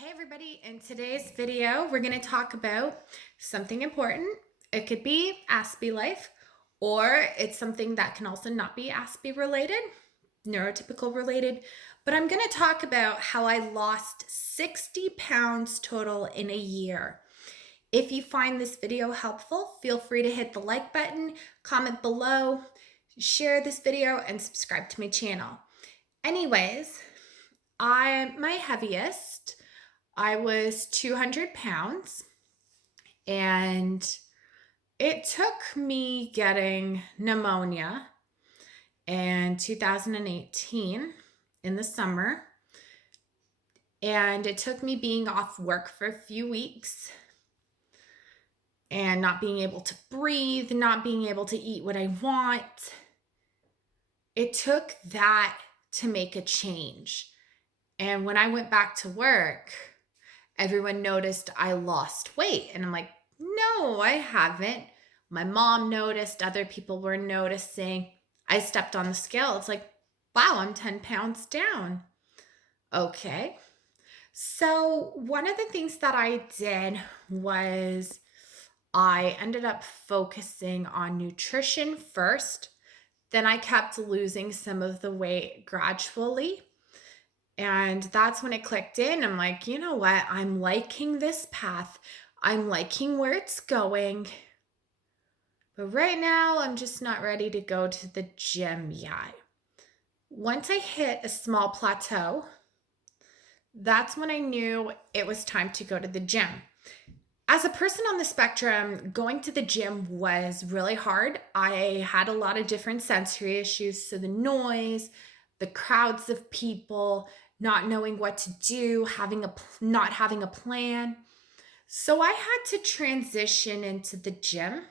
Hey everybody, in today's video, we're going to talk about something important. It could be Aspie Life, or it's something that can also not be Aspie related, neurotypical related. But I'm going to talk about how I lost 60 pounds total in a year. If you find this video helpful, feel free to hit the like button, comment below, share this video, and subscribe to my channel. Anyways, my heaviest, I was 200 pounds, and it took me getting pneumonia in 2018 in the summer, and it took me being off work for a few weeks and not being able to breathe, not being able to eat what I want. It took that to make a change. And when I went back to work, everyone noticed I lost weight. And I'm like, no, I haven't. My mom noticed, other people were noticing. I stepped on the scale. It's like, wow, I'm 10 pounds down. Okay. So, one of the things that I did was I ended up focusing on nutrition first. Then I kept losing some of the weight gradually. And that's when it clicked in. I'm like, you know what? I'm liking this path. I'm liking where it's going. But right now, I'm just not ready to go to the gym yet. Once I hit a small plateau, that's when I knew it was time to go to the gym. As a person on the spectrum, going to the gym was really hard. I had a lot of different sensory issues. So the noise, the crowds of people, not knowing what to do, not having a plan. So I had to transition into the gym.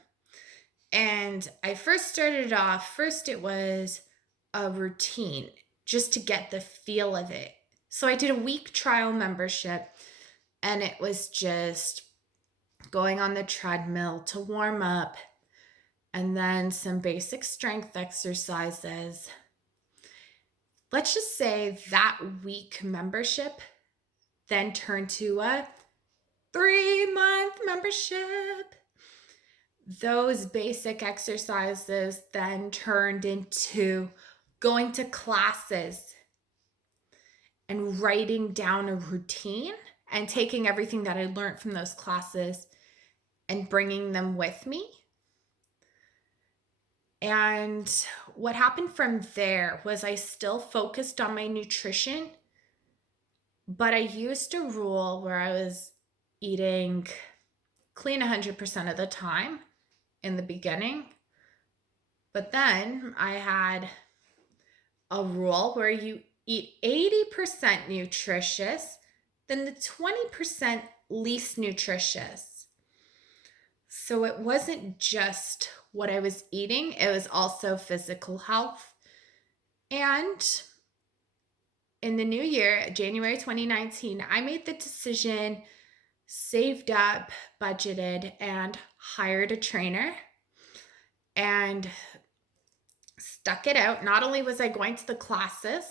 And I first started off, it was a routine just to get the feel of it. So I did a week trial membership, and it was just going on the treadmill to warm up, and then some basic strength exercises. Let's just say that week membership then turned to a 3-month membership. Those basic exercises then turned into going to classes and writing down a routine and taking everything that I learned from those classes and bringing them with me. And what happened from there was I still focused on my nutrition, but I used a rule where I was eating clean 100% of the time in the beginning. But then I had a rule where you eat 80% nutritious, then the 20% least nutritious. So it wasn't just what I was eating, it was also physical health. And in the new year, January 2019, I made the decision, saved up, budgeted, and hired a trainer and stuck it out. Not only was I going to the classes,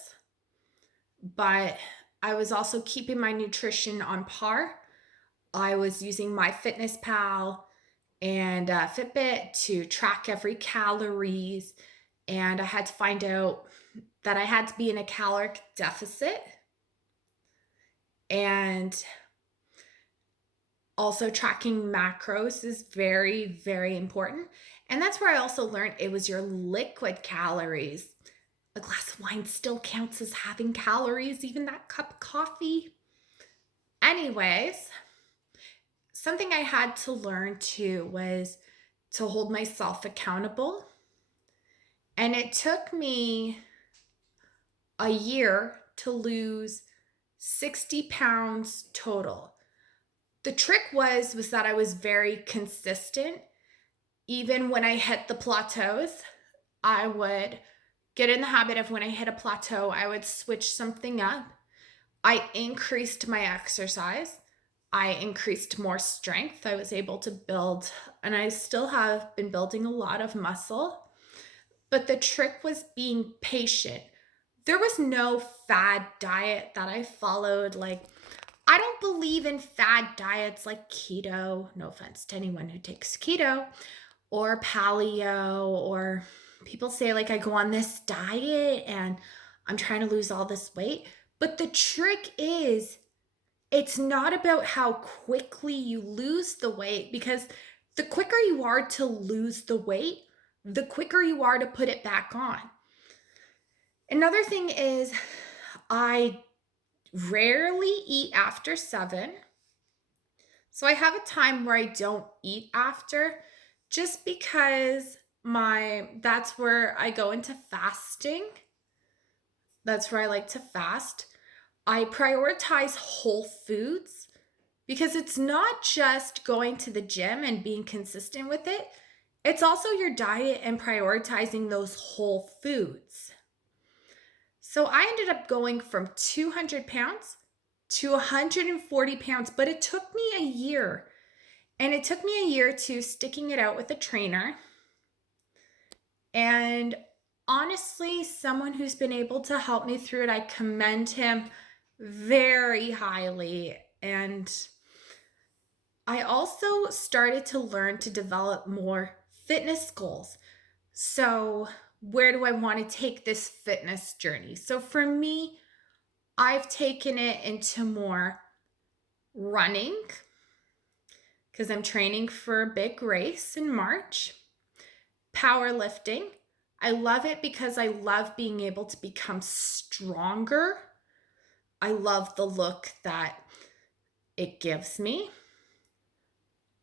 but I was also keeping my nutrition on par. I was using MyFitnessPal and Fitbit to track every calories, and I had to find out that I had to be in a caloric deficit, and also tracking macros is very, very important. And that's where I also learned it was your liquid calories. A glass of wine still counts as having calories, even that cup of coffee. Anyways, something I had to learn too was to hold myself accountable. And it took me a year to lose 60 pounds total. The trick was that I was very consistent. Even when I hit the plateaus, I would get in the habit of when I hit a plateau, I would switch something up. I increased my exercise. I increased more strength. I was able to build, and I still have been building a lot of muscle. But the trick was being patient. There was no fad diet that I followed. Like, I don't believe in fad diets like keto. No offense to anyone who takes keto or paleo, or people say, like, I go on this diet and I'm trying to lose all this weight. But the trick is, it's not about how quickly you lose the weight, because the quicker you are to lose the weight, the quicker you are to put it back on. Another thing is, I rarely eat after 7. So I have a time where I don't eat after, just because my that's where I go into fasting. That's where I like to fast. I prioritize whole foods because it's not just going to the gym and being consistent with it. It's also your diet and prioritizing those whole foods. So I ended up going from 200 pounds to 140 pounds, but it took me a year. And it took me a year to sticking it out with a trainer. And honestly, someone who's been able to help me through it, I commend him very highly. And I also started to learn to develop more fitness goals. So, where do I want to take this fitness journey? So, for me, I've taken it into more running because I'm training for a big race in March. Powerlifting. I love it because I love being able to become stronger. I love the look that it gives me.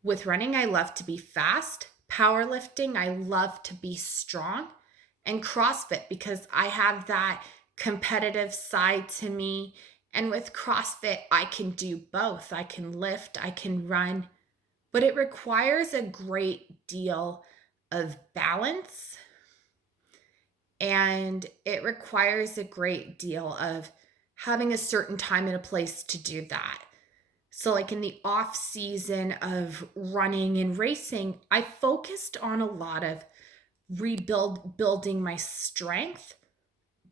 With running, I love to be fast. Powerlifting, I love to be strong. And CrossFit, because I have that competitive side to me. And with CrossFit, I can do both. I can lift, I can run, but it requires a great deal of balance, and it requires a great deal of having a certain time and a place to do that. So, like in the off season of running and racing, I focused on a lot of building my strength,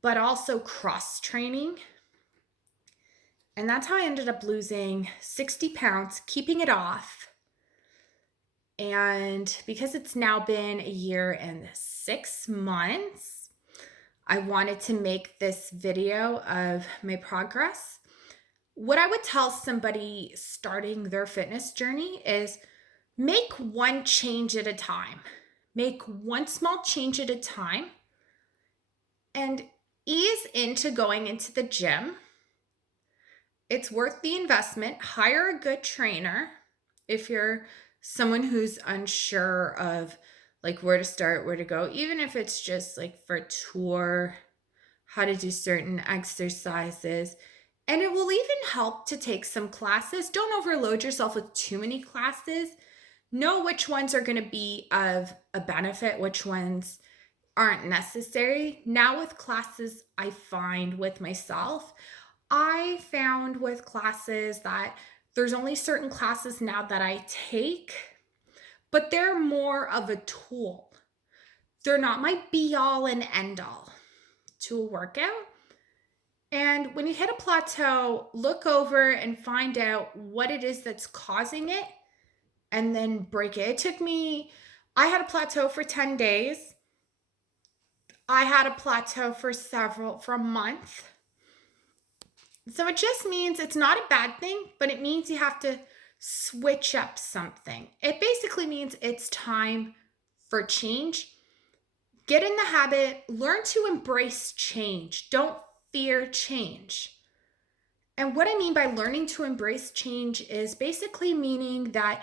but also cross training. And that's how I ended up losing 60 pounds, keeping it off. And because it's now been a year and 6 months, I wanted to make this video of my progress. What I would tell somebody starting their fitness journey is make one change at a time. Make one small change at a time and ease into going into the gym. It's worth the investment. Hire a good trainer if you're someone who's unsure of like where to start, where to go, even if it's just like for a tour, how to do certain exercises. And it will even help to take some classes. Don't overload yourself with too many classes. Know which ones are going to be of a benefit, which ones aren't necessary. Now, with classes, I find with myself, I found with classes that there's only certain classes now that I take, but they're more of a tool. They're not my be all and end all to a workout. And when you hit a plateau, look over and find out what it is that's causing it and then break it. I had a plateau for 10 days. I had a plateau for a month. So it just means it's not a bad thing, but it means you have to switch up something. It basically means it's time for change. Get in the habit, learn to embrace change. Don't fear change. And what I mean by learning to embrace change is basically meaning that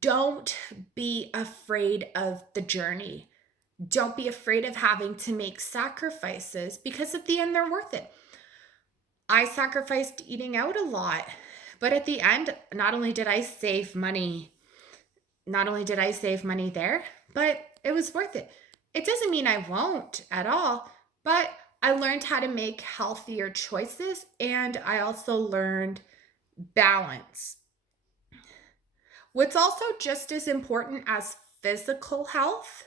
don't be afraid of the journey. Don't be afraid of having to make sacrifices, because at the end, they're worth it. I sacrificed eating out a lot, but at the end, not only did I save money there, but it was worth it. It doesn't mean I won't at all, but I learned how to make healthier choices, and I also learned balance. What's also just as important as physical health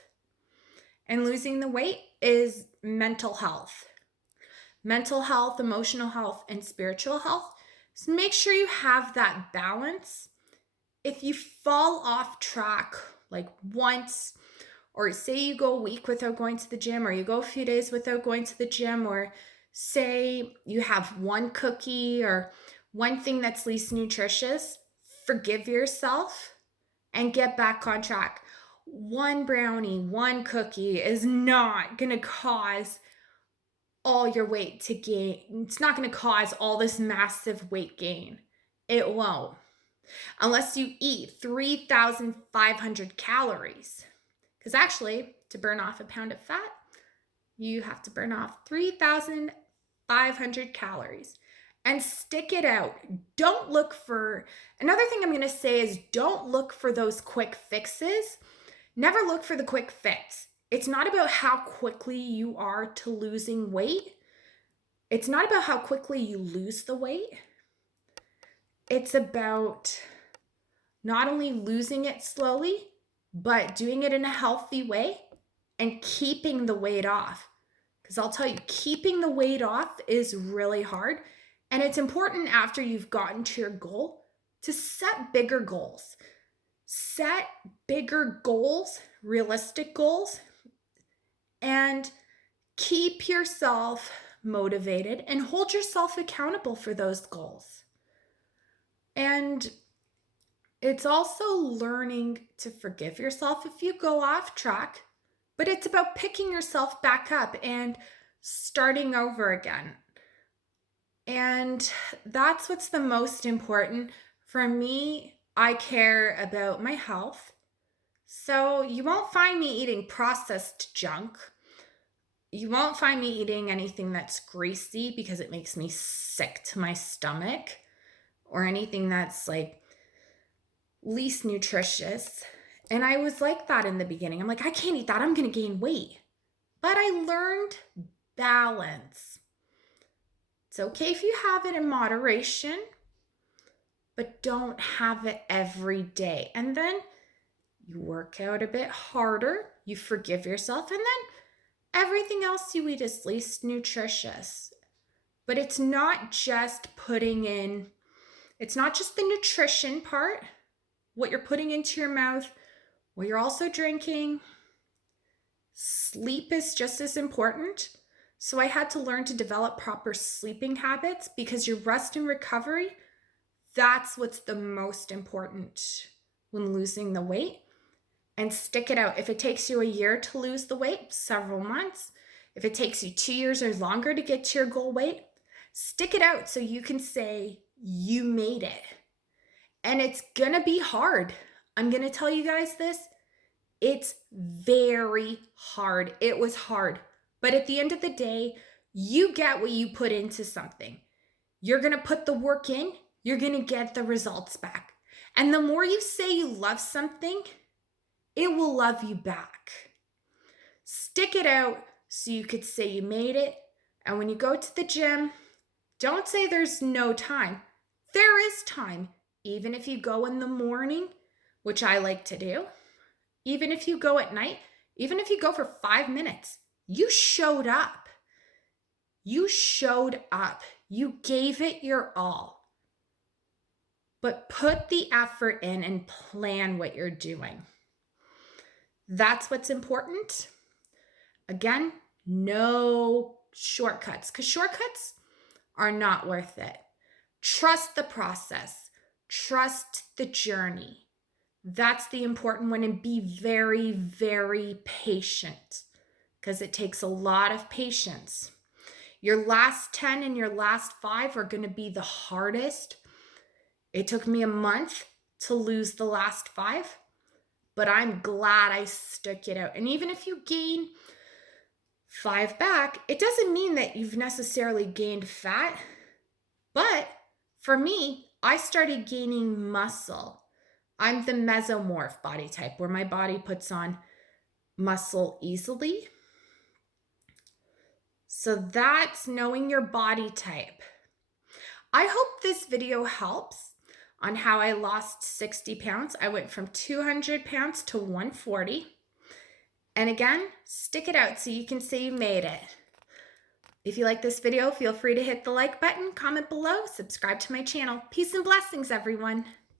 and losing the weight is mental health. Mental health, emotional health, and spiritual health. So make sure you have that balance. If you fall off track like once, or say you go a week without going to the gym, or you go a few days without going to the gym, or say you have one cookie or one thing that's least nutritious, forgive yourself and get back on track. One brownie, one cookie is not going to cause all your weight to gain. It's not going to cause all this massive weight gain. It won't. Unless you eat 3,500 calories. Because actually, to burn off a pound of fat, you have to burn off 3,500 calories and stick it out. Don't look for, another thing I'm going to say is don't look for those quick fixes. Never look for the quick fix. It's not about how quickly you are to losing weight. It's not about how quickly you lose the weight. It's about not only losing it slowly, but doing it in a healthy way and keeping the weight off. Because I'll tell you, keeping the weight off is really hard. And it's important after you've gotten to your goal to set bigger goals. Set bigger goals, realistic goals, and keep yourself motivated and hold yourself accountable for those goals. And it's also learning to forgive yourself if you go off track, but it's about picking yourself back up and starting over again. And that's what's the most important. For me, I care about my health. So you won't find me eating processed junk. You won't find me eating anything that's greasy because it makes me sick to my stomach, or anything that's like least nutritious. And I was like that in the beginning. I'm like, I can't eat that. I'm going to gain weight. But I learned balance. It's okay if you have it in moderation, but don't have it every day. And then you work out a bit harder, you forgive yourself, and then everything else you eat is least nutritious. But it's not just it's not just the nutrition part, what you're putting into your mouth, what you're also drinking. Sleep is just as important. So I had to learn to develop proper sleeping habits, because your rest and recovery, that's what's the most important when losing the weight. And stick it out. If it takes you a year to lose the weight, several months. If it takes you 2 years or longer to get to your goal weight, stick it out so you can say you made it. And it's gonna be hard. I'm gonna tell you guys this. It's very hard. It was hard. But at the end of the day, you get what you put into something. You're gonna put the work in, you're gonna get the results back. And the more you say you love something, it will love you back. Stick it out so you could say you made it. And when you go to the gym, don't say there's no time. There is time. Even if you go in the morning, which I like to do, even if you go at night, even if you go for 5 minutes, you showed up. You showed up. You gave it your all. But put the effort in and plan what you're doing. That's what's important. Again, no shortcuts, because shortcuts are not worth it. Trust the process. Trust the journey. That's the important one. And be very, very patient, because it takes a lot of patience. Your last 10 and your last 5 are going to be the hardest. It took me a month to lose the last 5. But I'm glad I stuck it out. And even if you gain 5 back, it doesn't mean that you've necessarily gained fat. But for me, I started gaining muscle. I'm the mesomorph body type, where my body puts on muscle easily. So that's knowing your body type. I hope this video helps on how I lost 60 pounds. I went from 200 pounds to 140. And again, stick it out so you can say you made it. If you like this video, feel free to hit the like button, comment below, subscribe to my channel. Peace and blessings, everyone.